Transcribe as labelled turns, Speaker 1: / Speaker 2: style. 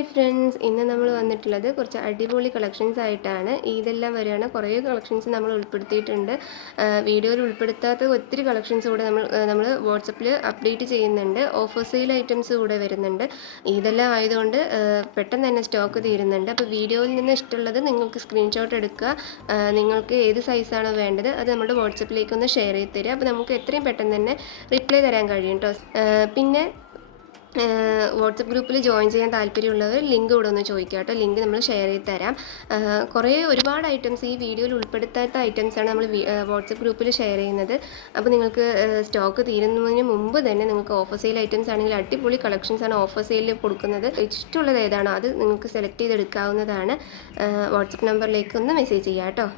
Speaker 1: Hi friends ഇന്ന് നമ്മൾ വന്നിട്ടുള്ളത് കുറച്ച് അടിപൊളി കളക്ഷൻസ് ആയിട്ടാണ്. ഇതെല്ലാം വരികയാണ് കുറേ കളക്ഷൻസ് നമ്മൾ ഉൾപ്പെടുത്തിയിട്ടുണ്ട്. വീഡിയോയിൽ ഉൾപ്പെടുത്താത്ത ഒത്തിരി കളക്ഷൻസ് കൂടെ നമ്മൾ നമ്മൾ വാട്സപ്പിൽ അപ്ഡേറ്റ് ചെയ്യുന്നുണ്ട്. ഓഫർ സെയിൽ ഐറ്റംസ് കൂടെ വരുന്നുണ്ട്. ഇതെല്ലാം ആയതുകൊണ്ട് പെട്ടെന്ന് തന്നെ സ്റ്റോക്ക് തീരുന്നുണ്ട്. അപ്പോൾ വീഡിയോയിൽ നിന്ന് ഇഷ്ടമുള്ളത് നിങ്ങൾക്ക് സ്ക്രീൻഷോട്ട് എടുക്കുക. നിങ്ങൾക്ക് ഏത് സൈസാണോ വേണ്ടത് അത് നമ്മുടെ വാട്സപ്പിലേക്ക് ഒന്ന് ഷെയർ ചെയ്ത് തരിക. അപ്പോൾ നമുക്ക് എത്രയും പെട്ടെന്ന് തന്നെ റിപ്ലൈ തരാൻ കഴിയും കേട്ടോ പിന്നെ വാട്സപ്പ് ഗ്രൂപ്പിൽ ജോയിൻ ചെയ്യാൻ താല്പര്യമുള്ളവർ ലിങ്ക് ഇവിടെ ഒന്ന് ചോദിക്കുക കേട്ടോ. ലിങ്ക് നമ്മൾ ഷെയർ ചെയ്ത് തരാം. കുറേ ഒരുപാട് ഐറ്റംസ് ഈ വീഡിയോയിൽ ഉൾപ്പെടുത്താത്ത ഐറ്റംസാണ് നമ്മൾ വാട്സപ്പ് ഗ്രൂപ്പിൽ ഷെയർ ചെയ്യുന്നത്. അപ്പോൾ നിങ്ങൾക്ക് സ്റ്റോക്ക് തീരുന്നതിന് മുമ്പ് തന്നെ നിങ്ങൾക്ക് ഓഫർ സെയിൽ ഐറ്റംസ് ആണെങ്കിൽ അടിപൊളി കളക്ഷൻസ് ആണ് ഓഫർ സെയിലിൽ കൊടുക്കുന്നത്. ഇഷ്ടമുള്ളത് ഏതാണോ അത് നിങ്ങൾക്ക് സെലക്ട് ചെയ്തെടുക്കാവുന്നതാണ്. വാട്സപ്പ് നമ്പറിലേക്ക് ഒന്ന് മെസ്സേജ് ചെയ്യാം കേട്ടോ.